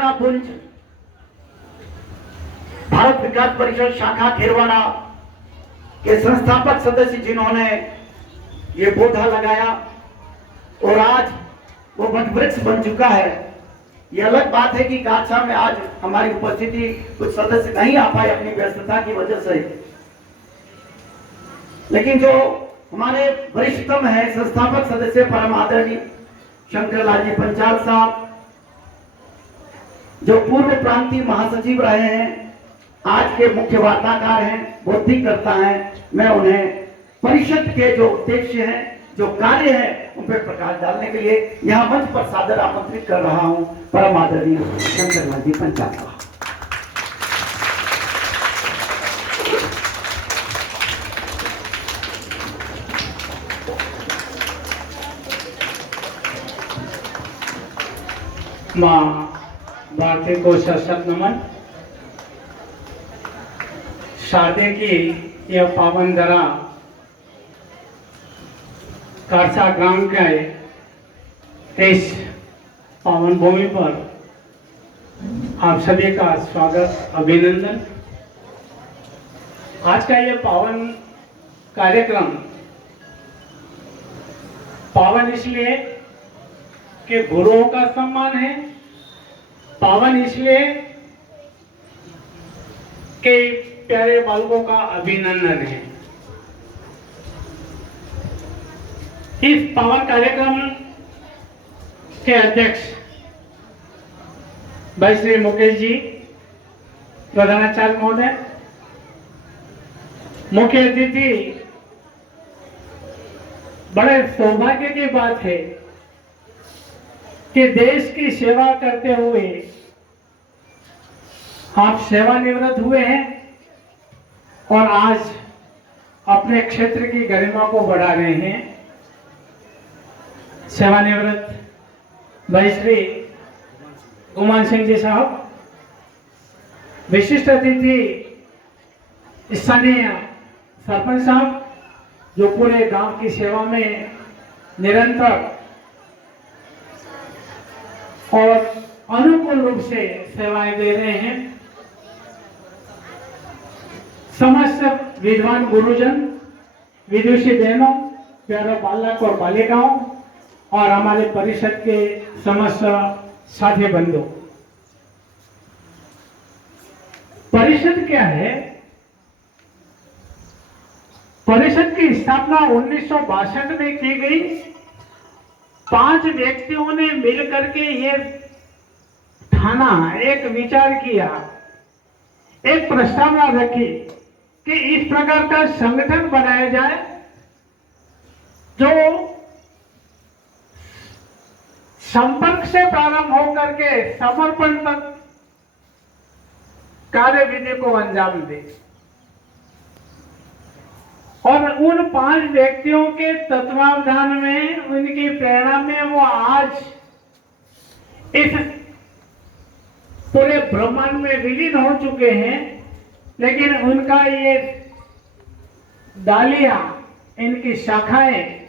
योजना पुंज भारत विकास परिषद शाखा खेरवाड़ा के संस्थापक सदस्य जिन्होंने ये पौधा लगाया और आज वो वटवृक्ष बन चुका है। ये अलग बात है कि गाछा में आज हमारी उपस्थिति कुछ सदस्य नहीं आ पाए अपनी व्यस्तता की वजह से, लेकिन जो हमारे वरिष्ठतम है संस्थापक सदस्य परम आदरणीय शंकरलाल जी पंचाल साहब, जो पूर्व प्रांतीय महासचिव रहे हैं, आज के मुख्य वार्ताकार हैं, बौद्धिकर्ता हैं, मैं उन्हें परिषद के जो उद्देश्य हैं, जो कार्य है, उन पर प्रकाश डालने के लिए यहाँ मंच पर सादर आमंत्रित कर रहा हूँ परम आदरणीय शंकरलाल जी पंचाल साहब। मां भारती को सशक्त नमन। शादी की यह पावन धरा कारसा ग्राम के इस पावन भूमि पर आप सभी का स्वागत, अभिनंदन। आज का ये पावन कार्यक्रम पावन इसलिए कि गुरुओं का सम्मान है, पावन इसलिए कि प्यारे बालकों का अभिनंदन है। इस पावन कार्यक्रम के अध्यक्ष भाई श्री मुकेश जी, प्रधानाचार्य महोदय, मुख्य अतिथि, बड़े सौभाग्य की बात है कि देश की सेवा करते हुए आप सेवानिवृत्त हुए हैं और आज अपने क्षेत्र की गरिमा को बढ़ा रहे हैं। सेवानिवृत्त भाई श्री गुमान सिंह जी साहब, विशिष्ट अतिथि स्थानीय सरपंच साहब, जो पूरे गांव की सेवा में निरंतर और अनुकूल रूप से सेवाएं दे रहे हैं, समस्त विद्वान गुरुजन, विदुषी बहनों, प्यारे बालक और बालिकाओं और हमारे परिषद के समस्त साथी बंधु। परिषद क्या है? परिषद की स्थापना 1962 में की गई। 5 व्यक्तियों ने मिलकर के ये ठाना, एक विचार किया, एक प्रस्तावना रखी कि इस प्रकार का संगठन बनाया जाए जो संपर्क से प्रारंभ होकर के समर्पण तक कार्य विधि को अंजाम दे। और उन 5 व्यक्तियों के तत्वावधान में, उनकी प्रेरणा में वो आज इस पूरे ब्रह्मांड में विलीन हो चुके हैं। लेकिन उनका ये डालियां, इनकी शाखाएं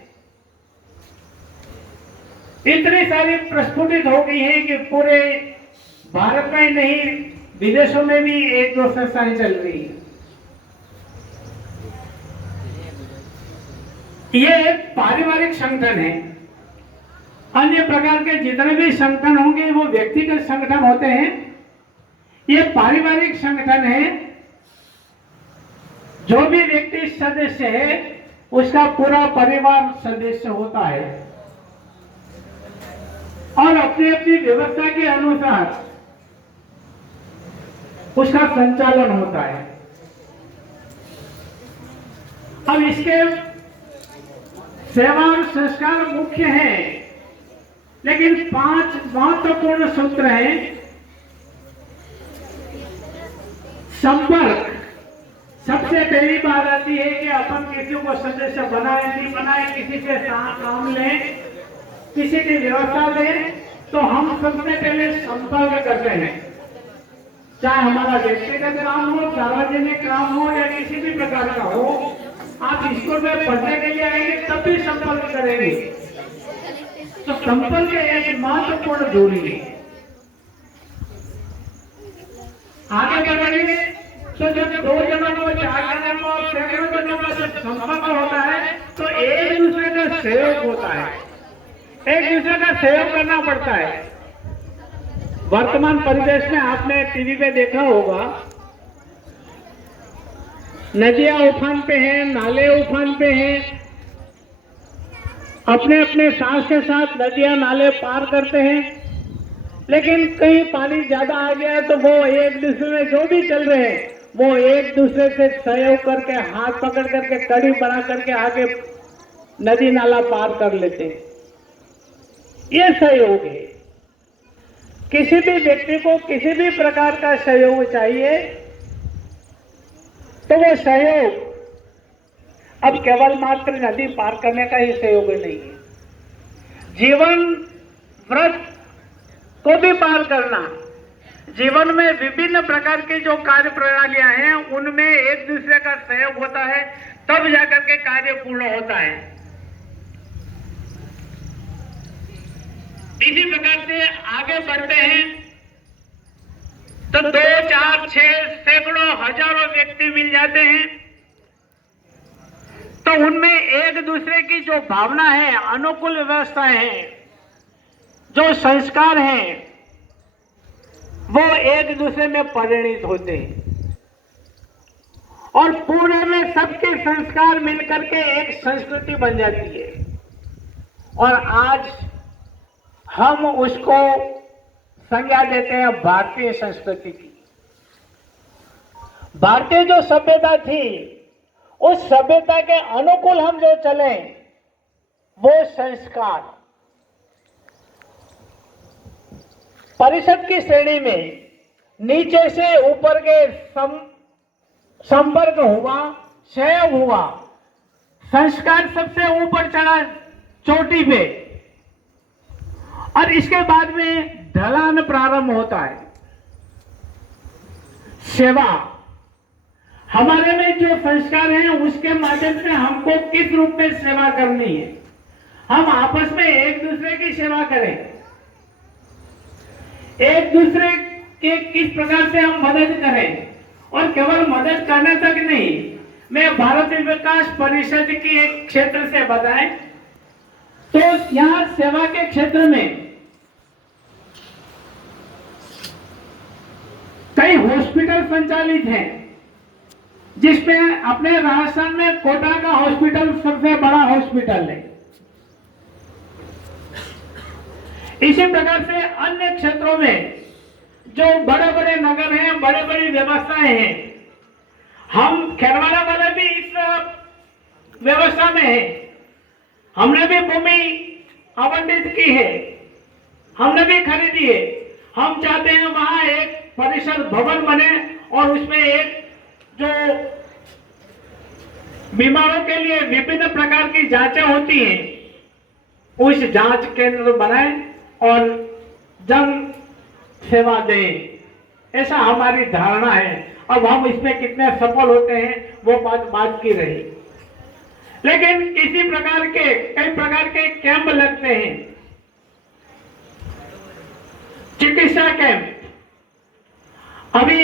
इतनी सारी प्रस्फुटित हो गई है कि पूरे भारत में नहीं, विदेशों में भी 1-2 संस्थाएं चल रही है। ये एक पारिवारिक संगठन है। अन्य प्रकार के जितने भी संगठन होंगे वो व्यक्तिगत संगठन होते हैं। ये पारिवारिक संगठन है। जो भी व्यक्ति सदस्य है उसका पूरा परिवार सदस्य होता है और अपनी अपनी व्यवस्था के अनुसार उसका संचालन होता है। अब इसके सेवा और संस्कार मुख्य हैं, लेकिन 5 महत्वपूर्ण सूत्र हैं। संपर्क सबसे पहली बात आती है कि अपन किसी को सदस्य बनाए नहीं बनाए, किसी से काम लें, किसी की व्यवस्था लें, तो हम सबसे पहले संपर्क करते हैं। चाहे हमारा व्यक्तिगत काम हो, सार्वजनिक काम हो या किसी भी प्रकार का हो, आप स्कूल में पढ़ने के लिए आएंगे तब भी संपर्क करेंगे। तो संपर्क एक महत्वपूर्ण दूरी है। आगे बढ़ेंगे तो जब 2 जनों को 4 जनों और सैकड़ों जनों का जब संपर्क होता है तो एक दूसरे का सहयोग होता है, एक दूसरे का सहयोग करना पड़ता है। वर्तमान परिवेश में आपने टीवी पे देखा होगा, नदियां उफान पे हैं, नाले उफान पे हैं, अपने अपने सांस के साथ नदियां नाले पार करते हैं, लेकिन कहीं पानी ज्यादा आ गया है तो वो एक दूसरे में जो भी चल रहे हैं वो एक दूसरे से सहयोग करके हाथ पकड़ करके कड़ी बना करके आगे नदी नाला पार कर लेते हैं। ये सहयोग है। किसी भी व्यक्ति को किसी भी प्रकार का सहयोग चाहिए तो वो सहयोग अब केवल मात्र नदी पार करने का ही सहयोग नहीं है, जीवन व्रत को भी पार करना, जीवन में विभिन्न प्रकार की जो कार्य प्रणालियां हैं उनमें एक दूसरे का सहयोग होता है, तब जाकर के कार्य पूर्ण होता है। इसी प्रकार से आगे बढ़ते हैं तो 2, 4, 6 सैकड़ों हजारों व्यक्ति मिल जाते हैं तो उनमें एक दूसरे की जो भावना है, अनुकूल व्यवस्था है, जो संस्कार हैं वो एक दूसरे में परिणित होते हैं और पूरे में सबके संस्कार मिलकर के एक संस्कृति बन जाती है। और आज हम उसको संज्ञा देते हैं भारतीय संस्कृति की। भारतीय जो सभ्यता थी उस सभ्यता के अनुकूल हम जो चले वो संस्कार परिषद की श्रेणी में नीचे से ऊपर के संपर्क हुआ, सहयोग हुआ, संस्कार सबसे ऊपर चढ़ा चोटी पे और इसके बाद में ढलान प्रारंभ होता है। सेवा, हमारे में जो संस्कार हैं उसके माध्यम से हमको किस रूप में सेवा करनी है, हम आपस में एक दूसरे की सेवा करें, एक दूसरे के किस प्रकार से हम मदद करें और केवल मदद करने तक नहीं। मैं भारतीय विकास परिषद की एक क्षेत्र से बताएं तो यहाँ सेवा के क्षेत्र में कई हॉस्पिटल संचालित हैं, जिसमें अपने राजस्थान में कोटा का हॉस्पिटल सबसे बड़ा हॉस्पिटल है। इसी प्रकार से अन्य क्षेत्रों में जो बड़े बड़े नगर हैं, बड़े बड़ी व्यवस्थाएं हैं, हम खेरवाड़ा वाले भी इस व्यवस्था में हैं। हमने भी भूमि आवंटित की है, हमने भी खरीदी है। हम चाहते हैं वहां एक परिषद भवन बने और उसमें एक जो बीमारों के लिए विभिन्न प्रकार की जांचें होती हैं उस जांच केंद्र बनाए और जन सेवा दें, ऐसा हमारी धारणा है। अब हम इसमें कितने सफल होते हैं वो बात की रही, लेकिन इसी प्रकार के कई प्रकार के कैंप लगते हैं, चिकित्सा कैंप। अभी